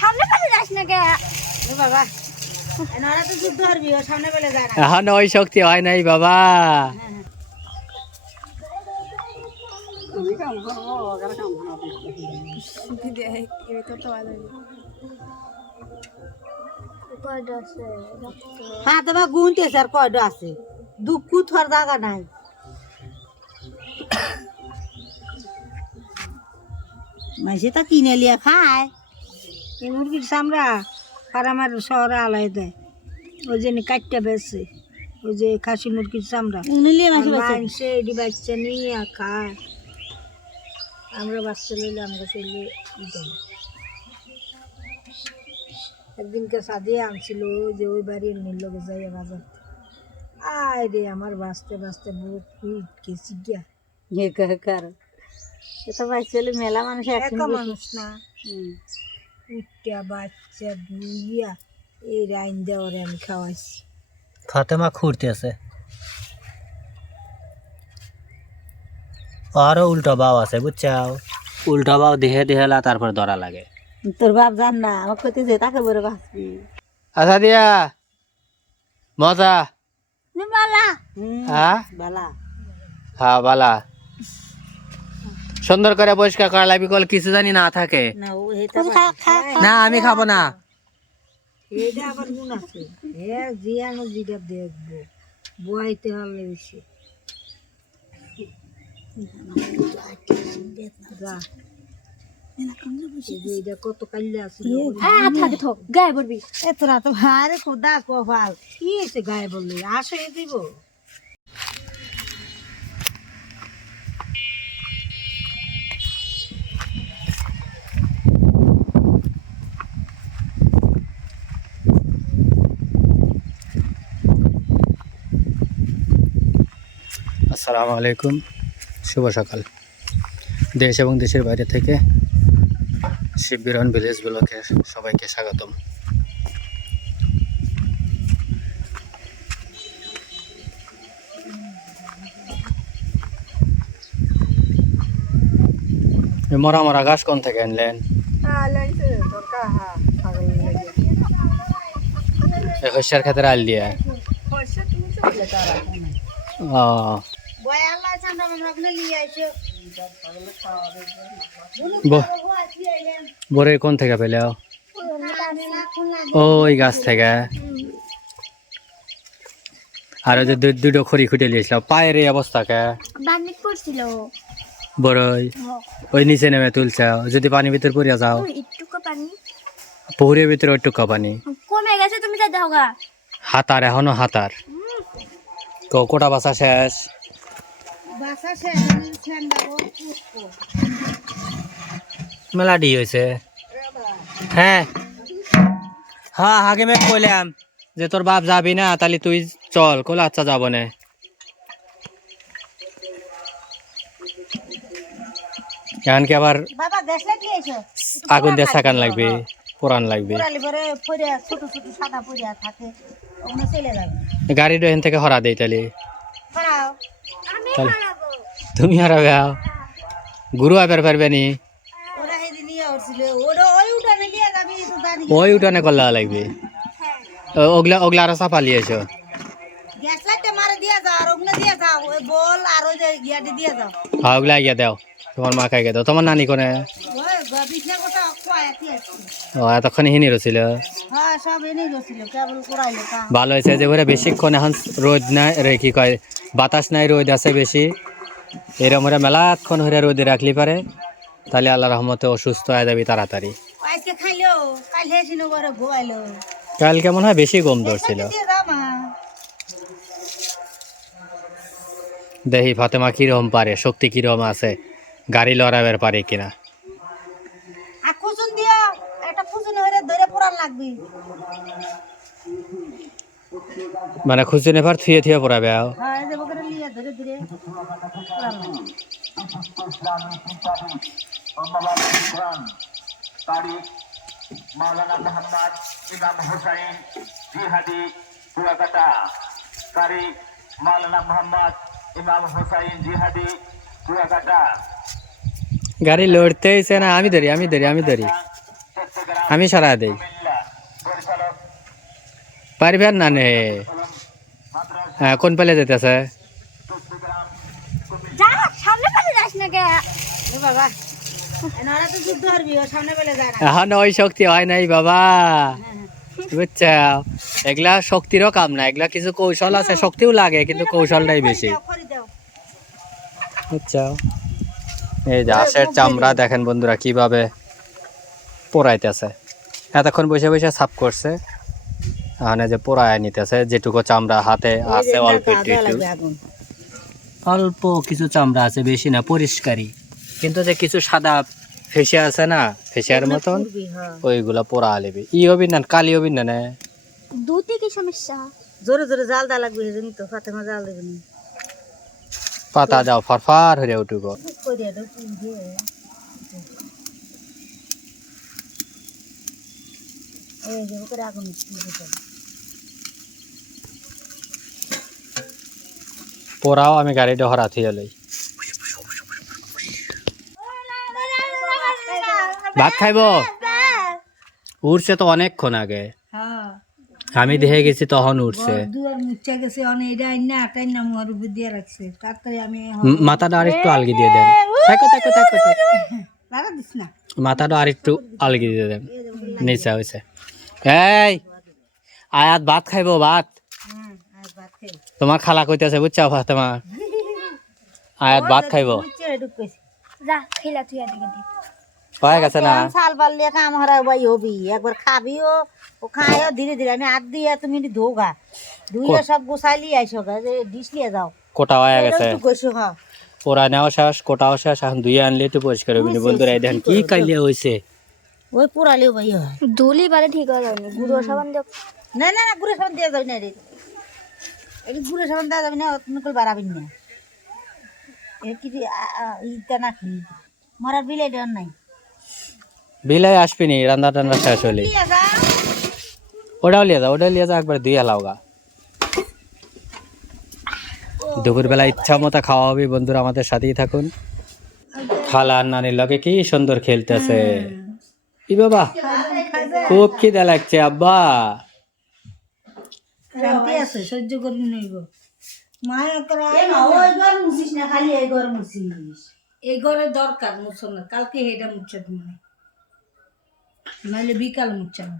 সামনে পালে যাস না কে? বাবা এখন ওই শক্তি হয় নাই বাবা। হ্যাঁ তোমার গুনতেছে আর কয়টা আছে? দুঃখ থর জায়গা নাই। মাসে তো কিনে লিয়া খায়। এই মুরগির চামড়া আর আমার শহরে আলাই দেয়। ওই যে কাটটা বেছে। ওই যে খাসি মুরগির চামড়া। মাংসে এটি বাচ্চা নিয়ে খায়। আমরা বাচ্চা লইলে আমরা দেয় একদিনকে সাদিয়ে আনছিল ওই যে ওই বাড়ির নিল যাই বাজার। আয় রে আমার বাঁচতে বাঁচতে বহুত কুইট গেছি গিয়া। কারণ। এটা বাচ্চালে মেলা মানুষ একা মানুষ না। উঠটা বাচ্চা দুইয়া এই রাইন দেওয়ারে আমি খাওয়াইছি। ফাতেমা খুঁড়তে আছে আরও উল্টো বাও আছে বুঝছাও? উল্টো বাও দেহে দেহেলা তারপর ধরা লাগে। তোর বাপ জান না আমার ক্ষতি যে তাকে বড় বাঁচবি। আচ্ছা দিয়া মজা। নিমালা হ্যাঁ? বালা। হ্যাঁ বালা। সুন্দর করে পরিষ্কার করা লাগবে কল কিছু জানি না থাকে। না ও এটা না আমি খাব না। এটা আবার গুণ আছে। জিয়ানো দেখব। বেশি। কত কাল্লা হ্যাঁ গায়ে খোদা কপাল। কি হয়েছে গায়ে বললে আসো দিব। আসসালামু আলাইকুম। শুভ সকাল। দেশ এবং দেশের বাইরে থেকে শিববিরন ভিলেজ ব্লকের সবাইকে স্বাগতম। মরা মরা গাছ কোন থেকে আনলেন? এ হস্যার ক্ষেত্রে আল দিয়ে? ও বয় আল্লাহ চান্দা মনে নিয়ে আইছো ব- বরে কোন থেকে পেলে? ওই গাছ থেকে। আর ওই যে দুটো খড়ি খুঁটে নিয়েছিল পায়ের এই অবস্থাকে। বড়ই ওই। নিচে নেমে তুলছে। যদি পানি ভিতর পড়িয়া যাও। পুকুরের ভিতরে ওই টুকা পানি। কমে গেছে তুমি হাতার এখনও হাতার। কোটা বাসা শেষ বাসা সে ঠান্ডা ও পুষ্প মেলা ডি হয়েছে হ্যাঁ। হ্যাঁ আগে মেঘ কইলাম যে তোর বাপ যাবি না তাহলে তুই চল কলে আচ্ছা যাব না। এখন কি আবার আগুন দিয়ে সাকান লাগবে পুরান লাগবে। গাড়িটা এখান থেকে হরা দেই তাহলে। হারাবো। তুমি হারাবে। গুরু আবার পারবে নি? ওই উঠানে করলে লাগবে। ও- ওগুলা ওগুলা আরও সাফা লিয়েছো। হ্যাঁ ওগুলা গিয়া দাও। তোমার মা খাই দাও তোমার নানি কোনে? ও এতক্ষণ হিনি রছিল হ্যাঁ ভালো হয়েছে যে ওরা বেশিক্ষণ এখন রোদ নাই রে কি কয় বাতাস নাই রোদ আছে বেশি। এরম ওরা মেলাক্ষণ হরে রোদে রাখলি পারে। তাহলে আল্লাহ রহমতে অসুস্থ হয়ে যাবি তাড়াতাড়ি। কাল কেমন হয়? বেশি গম ধরছিল। দেখি ফাতেমা কীরকম পারে শক্তি কীরকম আছে। গাড়ি লড়াবের পারে কিনা। আর খুচুন দিয়া একটা হয়ে ধরে লাগবি। মানে খুঁজে নেবার থুয়ে থুয়ে পড়াবে আও। হ্যাঁ মাওলানা ইমাম হুসাইন জিহাদি কুয়াকাটা মাওলানা মোহাম্মদ ইমাম হুসাইন জিহাদি কুয়াকাটা। গাড়ি লড়তেইছে না আমি ধরি আমি ধরি আমি ধরি। আমি সরাই দেই। পারবেন না নে। হ্যাঁ কোন পেলে যেতেছে এখন ওই শক্তি হয় নাই বাবা। বুঝছ এগুলা শক্তিরও কাম না এগুলা কিছু কৌশল আছে শক্তিও লাগে কিন্তু কৌশলটাই বেশি। বুঝছ এই যে হাঁসের চামড়া দেখেন বন্ধুরা কীভাবে পোড়াইতেছে। এতক্ষণ বসে বসে সাফ করছে। এখানে যে পোড়ায় নিতেছে যেটুকু চামড়া হাতে আছে অল্প একটু অল্প কিছু চামড়া আছে বেশি না পরিষ্কারই। কিন্তু যে কিছু সাদা ফেসে আছে না ফেসিয়ার মতন হ্যাঁ। ওইগুলা পোড়া আলিবি ই হবি না কালি হবি না না দুটি কি সমস্যা। জোরে জোরে জাল দা লাগবে জানি তো ফাতেমা জাল দেবে না। পাতা যাও, ফারফার হয়ে উঠুক পোড়াও, আমি গাড়িটা হয়ে লই ভাত খাইব? উঠছে তো অনেকক্ষণ আগে। আমি দেখে গেছি তখন উঠছে দুয়ার মুচ্ছা গেছে অনেক এটা আইন আটাই না মোর উপর দিয়ে রাখছে। তাড়াতাড়ি আমি মাথাটা আর একটু আলগি দিয়ে দেন। থাকো থাকো থাকো থাকো। লাগা দিস না। মাথাটা আর একটু আলগি দিয়ে দেন। নিচে হয়েছে। এই আয়াত ভাত খাইবো ভাত? হ্যাঁ ভাত তোমার খালা কইতেছে বুঝছ ফাতেমা আয়াত ভাত খাইবো। যা খেলা তুই এদিকে দি। হয়ে গেছে না? সাল পারলে কাম হারা ভাই হবি একবার খাবিও। ও খায়ও ধীরে ধীরে আমি হাত দিয়ে তুমি ধোগা। ধুইলে সব গোসাইলি আইসো গা যে ডিশ লিয়ে যাও। কোটা হয়ে গেছে। একটু হ্যাঁ। পোড়া নেওয়া শেষ কোটাও শেষ এখন ধুয়ে আনলে একটু পরিষ্কার হবি বন্ধুরা এই দেখেন কি কাইলে হয়েছে ওই পুরালেও ভাই হয়। ধুলি বারে ঠিক হয়ে গুঁড়ো সাবান দেব না না না গুড়ে সাবান দেওয়া যাবে না রে। এটি গুড়ে সাবান দেওয়া যাবে না তুমি কল বাড়াবেন না। এর কি ইটা না কি মরার দেওয়ার নাই। বিলাই আসবি নি রান্না টান্না শেষ হলে ওটাও লিয়ে যা ওটাও লিয়ে যা একবার ধুয়ে লাও গা। দুপুরবেলা ইচ্ছা মতো খাওয়া হবে বন্ধুরা আমাদের সাথেই থাকুন। খালা আর নানির লগে কি সুন্দর খেলতেছে। কি বাবা খুব খিদে লাগছে আব্বা। সহ্য করি নইব এই ঘর দরকার কালকে এটা মুচ্ছে তুমি নাহলে বিকাল মুচ্ছে না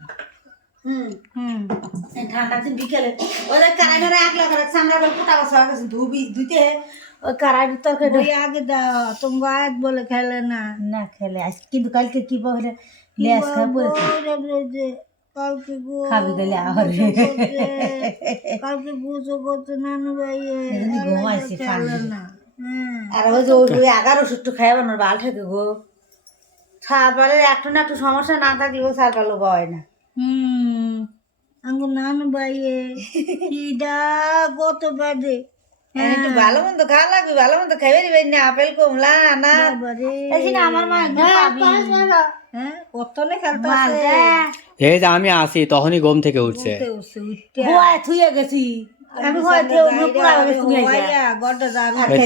হুম। ঠান্ডা দিন বিকেলে। ওদের কারাই ধরে আগলা করে চামড়া করে ফুটা বসা গেছে ধুবি ধুইতে ওই কারাই তরকারি ওই আগে দাও তুমি আয়াত বলে খেলে না। না খেলে আজ কিন্তু কালকে কি বলে? লেস খাই পড়েছে কালকে খাবি গেলে আহর কালকে বুঝো কত নানু ভাই ঘুমাইছি না। আর ওই যে ওই এগারো সুট্টু খাই বানোর বাল থেকে গো। সারপালে একটু না একটু সমস্যা না থাকলেও সারপালো পাওয়ায় না। হুম আঙ্গু নানু ভাইয়ে ইডা কত বাজে। একটু ভালো মন্দ খাওয়া লাগবে ভালো মন্দ খাইবে না আপেল কমলা এই আমার মা হ্যাঁ কত নে খেলতে আছে এই যে আমি আসি তখনই ঘুম থেকে উঠছে। হুয়া থুয়ে গেছি।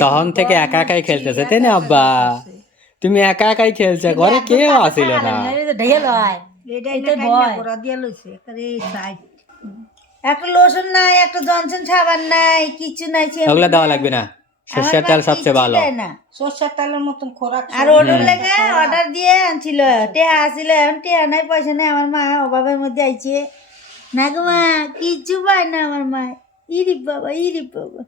তখন থেকে একা একাই খেলতেছে তাই না আব্বা তুমি একা একাই খেলছে ঘরে কেউ আসিল না। এটা ভয়। একটা লোশন নাই একটা জনসন সাবান নাই কিছু নাই ওগুলা দেওয়া লাগবে না। সর্ষের তেল সবচেয়ে ভালো। সর্ষের তেলের মতন খোরাক আর ওটার লেগে অর্ডার দিয়ে আনছিল টেহা এখন টেহা নাই পয়সা নাই আমার মা অভাবের মধ্যে আইছে। না গো মা কিচ্ছু পায় না আমার মা। ইরি বাবা ইরি বাবা।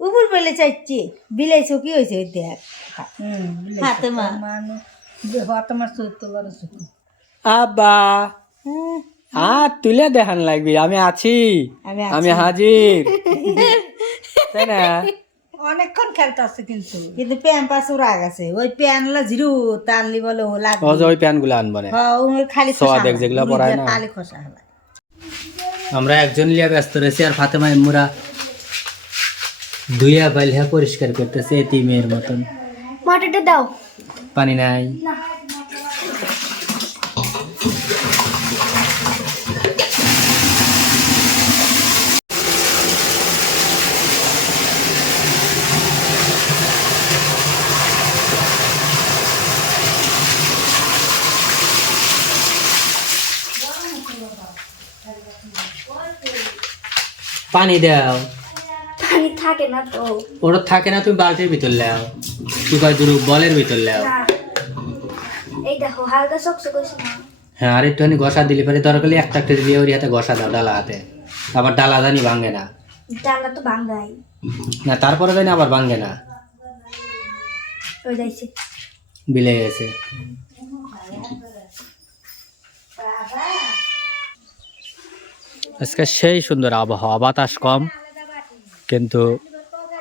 উপর পেলে চাইছে বিলাইছো কি হয়েছে ওই দেখ হাতে মা। হাতে মা সত্য করে আব্বা। আর তুলে দেখান লাগবি আমি আছি। আমি আমি হাজির। তাই না? অনেকক্ষণ খেলতে আসছে কিন্তু কিন্তু প্যান পাশে উড়া গেছে। ওই প্যান লা জিরু টানলি বলে ও লাগবে। ওই প্যানগুলো আনব না। হ্যাঁ, ওই খালি সোয়া খোসা দেখ। যেগুলা মুড়ি না। খালি খোসা হলা আমরা একজন লিয়া ব্যস্ত রয়েছি আর ফাতেমা এমুরা ধুইয়া বাইলিয়া পরিষ্কার করতেছে এতিমের মতন। মাটিটা দাও। পানি নাই। পানি দাও। পানি থাকে না তো। ওটা থাকে না তুমি বালতির ভিতর লাও। তুই কয় দুরু বলের ভিতর লাও। এই দেখো হালকা চকচক হয়েছে না? হ্যাঁ আর একটুখানি ঘষা দিলে পরে দরকার হলে একটা একটা দিয়ে ওর হাতে ঘষা দাও ডালা হাতে। আবার ডালা জানি ভাঙে না। ডালা তো ভাঙ্গাই না তারপরে জানি আবার ভাঙে না। ওই যাইছে বিলে গেছে। আজকে সেই সুন্দর আবহাওয়া, বাতাস কম, কিন্তু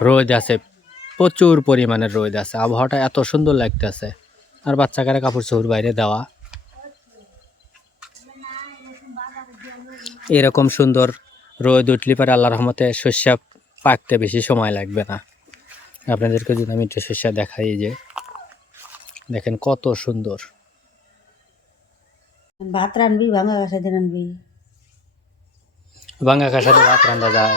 রোদ আছে, প্রচুর পরিমাণের রোদ আছে। আবহাওয়াটা এত সুন্দর লাগতেছে। আর বাচ্চাকারে কাপড় চোপড় বাইরে দেওয়া। এরকম সুন্দর রোদ উঠলি পরে আল্লাহ রহমতে শস্য পাকতে বেশি সময় লাগবে না। আপনাদেরকে যদি আমি একটু শস্য দেখাই যে, দেখেন কত সুন্দর। ভাত রানবি, ভাঙা গাছা রানবি। বাঙ্গা কাঁসাতে ভাত রান্ধা যায়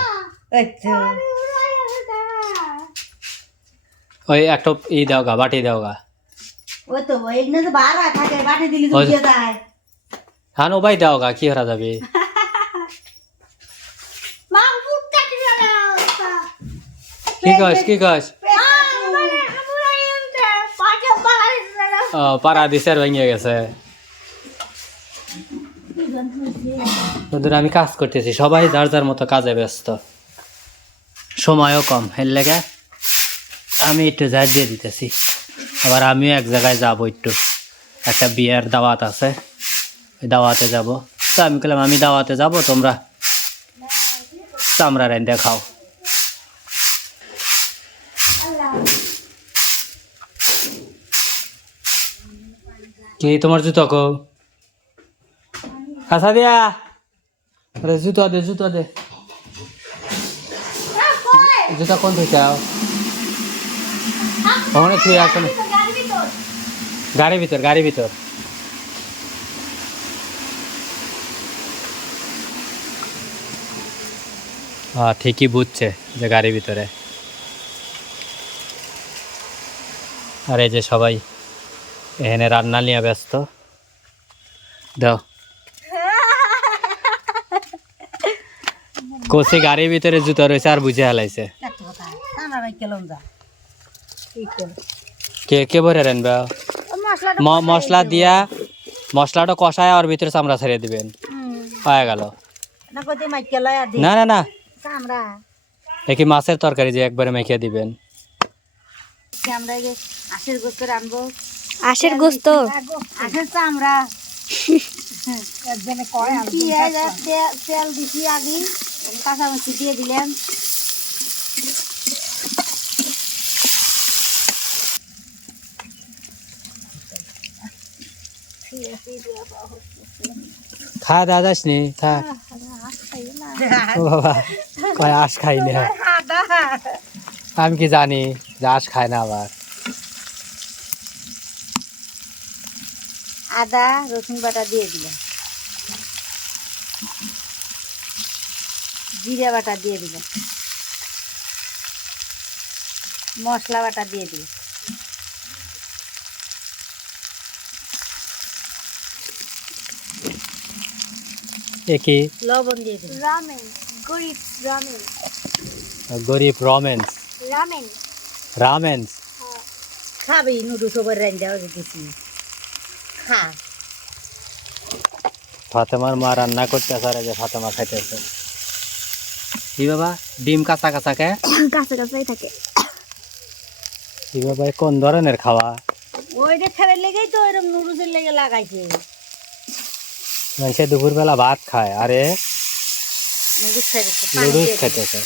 ওই একটা ই দাও গা বাটি দাও গা ওই তো এখানে তো বাড়া থাকে বাটি দিলি তো দিয়ে দেয় হান ও ভাই দাও গা কি হারা যাবে কি কস কি কস পাড়া দিছে আর ভেঙে গেছে বন্ধুরা আমি কাজ করতেছি। সবাই যার যার মতো কাজে ব্যস্ত। সময়ও কম। এর লেগে আমি একটু যাই দিয়ে দিতেছি। আবার আমিও এক জায়গায় যাব একটু। একটা বিয়ের দাওয়াত আছে। ওই দাওয়াতে যাব। তো আমি বললাম, আমি দাওয়াতে যাব, তোমরা চামড়া রেন্দে খাও। কি তোমার জুতো কো? হাসা দিয়া আরে জুতো দে জুতো দে। জুতা কোন থেকে আও? ওখানে তুই এখন গাড়ির ভিতর গাড়ির ভিতর। হ্যাঁ ঠিকই বুঝছে যে গাড়ির ভিতরে। আর এই যে সবাই এখানে রান্না নিয়ে ব্যস্ত। দাও। কষি গাড়ির ভিতরে জুতো রয়েছে আর বুঝে হালাইছে। কে কে ভরে রানবা মশলাটা ম- মশলা দিয়া মশলাটা কষায় আর ভিতরে চামড়া ছেড়ে দিবেন। হয়ে গেল। না না না। দেখি মাছের তরকারি যে একবারে মেখে দিবেন। আমরা আশের গোস্ত। রানবো আশের গোস্ত। আশের তো একজনে কয় পেঁয়াজ আর তে- তেল দিছি আগে কাঁচামরিচ দিয়ে দিলাম। খা দাদা যাসনি থাক ও বাবা কয় আঁশ খাই না। আমি কি জানি যে আঁশ খায় না আবার। আদা রসুন বাটা দিয়ে দিলাম। জিরা বাটা দিয়ে দিলাম মশলা বাটা দিয়ে দিলাম এ লবণ দিয়ে দিলাম রামেন গরিব রামেন গরিব রমেন্স রামেন রামেন্স খাবি নুডলস ওপর খা। ফাতেমার মা রান্না করতে আসার যে ফাতেমা খাইতেছে। কি বাবা ডিম কাঁচা কাঁচা কে? কাছে কাছেই থাকে। কি বাবা কোন ধরনের খাওয়া? ওইটা খাবার লেগেই তো ওইরকম নুডলসের লেগে লাগাইছে। মানুষে দুপুরবেলা ভাত খায় আরে? নুডলস। খাইতেছে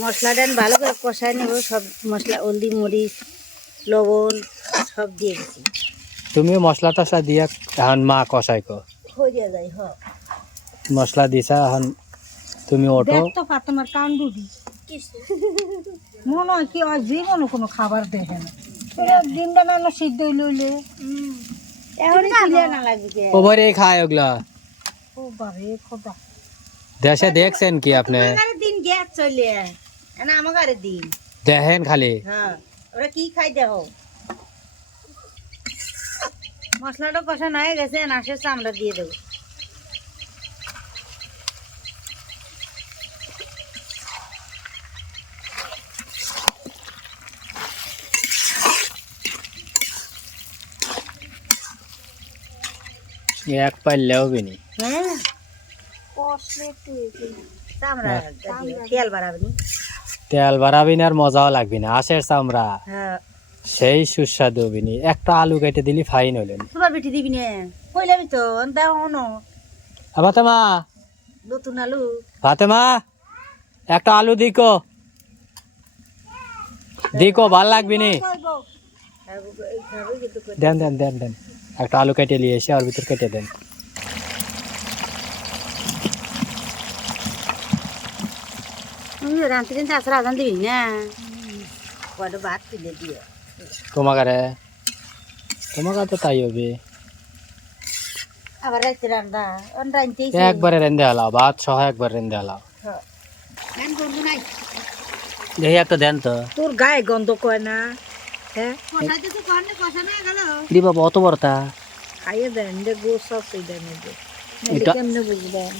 মশলাটা আমি ভালো করে কষায় নেব সব মশলা হলদি মরিচ লবণ সব দিয়ে দিচ্ছি তুমিও মশলা টসলা দিয়া এখন মা কষাই কো হয়ে যায় হ। মশলা দিছা এখন তুমি ওঠো। তো ফাতেমার কান দুদি মনে হয় কি জীবনও কোনো খাবার দেখে না। দিনটা সিদ্ধ লইলে না। লাগবে। ওভারে খায় ওগুলা। ও খোদা। দেশে দেখছেন কি আপনি? দিন গ্যাস চলে। না আমাদের দিন। দেখেন খালি। হ্যাঁ ওরা কি খাই দেখো। মশলাটা কষা হয়ে গেছে নাশের চামড়া দিয়ে দেবো। এক পাইলেও বিনি হ্যাঁ। চামড়া তেল তেল বাড়াবিনি আর মজাও লাগবি না। আশের চামড়া। হ্যাঁ। সেই সুস্বাদু বিনি একটা আলু কেটে দিলি ফাইন হলেন তোমার বেটি দিবি না। কইলামি তো দাও অনো। ফাতেমা। নতুন আলু। ফাতেমা একটা আলু দিকো। দিকো ভালো লাগবি নি। দেন দেন দেন দেন। একটা আলু কেটে নিয়ে এসে ওর ভিতর কেটে দেন। তোমাকারে? তোমাকে তো তাই হবে। একবারে রেন্দে হালাও ভাত সহ একবার রেন্দে হালাও দেখি একটা দেন তো। তোর গায়ে গন্ধ কয় না? হ্যাঁ? বাবা অত বড়টা খাইয়ে দেন যে গোস আছে দেন এটা- কেমনে বুঝবেন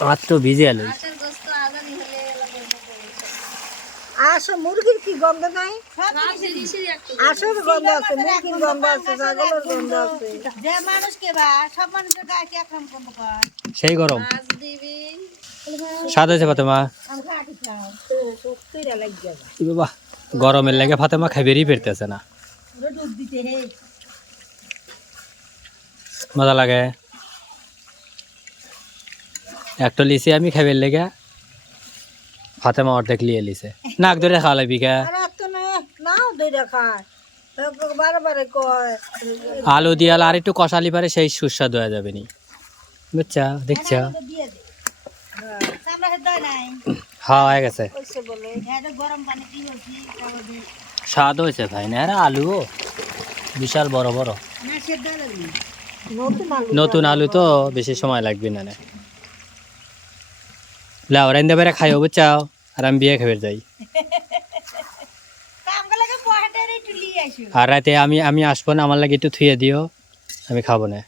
মাত্র ভিজে আলু। মাছের গোস্ত আদানি হলে এলাকার মতো হয়েছে। আসো মুরগির কি গন্ধ নাই? সব জিনিসেরই একটু আসল গন্ধ আছে মুরগির গন্ধ আছে ছাগলের গন্ধ আছে। যে মানুষকে বা সব মানুষের গায়ে কি একরকম গন্ধ করে সেই গরম। স্বাদ হয়েছে ফাতেমা বাবা। গরমের লেগে ফাতেমা খাইবেরই পেরতেছে না। মজা লাগে। একটা লিছি আমি খাইবের লেগে ফাতেমা অর্ধেক লিয়ে লিছে। নাক ধরে খাওয়া লাগবি কে আলু দিয়াল আর একটু কষালি পারে সেই সুস্বাদু হয়ে যাবে নি। বুঝছা? দেখছ? খেতে হয় গেছে। হ্যাঁ স্বাদ হয়েছে ভাই না? আরে আলু বিশাল বড় বড়। নতুন আলু তো বেশি সময় লাগবে না লাও রাইন্দা বেড়ে খাইও বুঝছাও? আর আমি বিয়ে খাবার যাই। আর রাতে আমি আমি আসব না আমার লাগে একটু থুয়ে দিও আমি খাব না।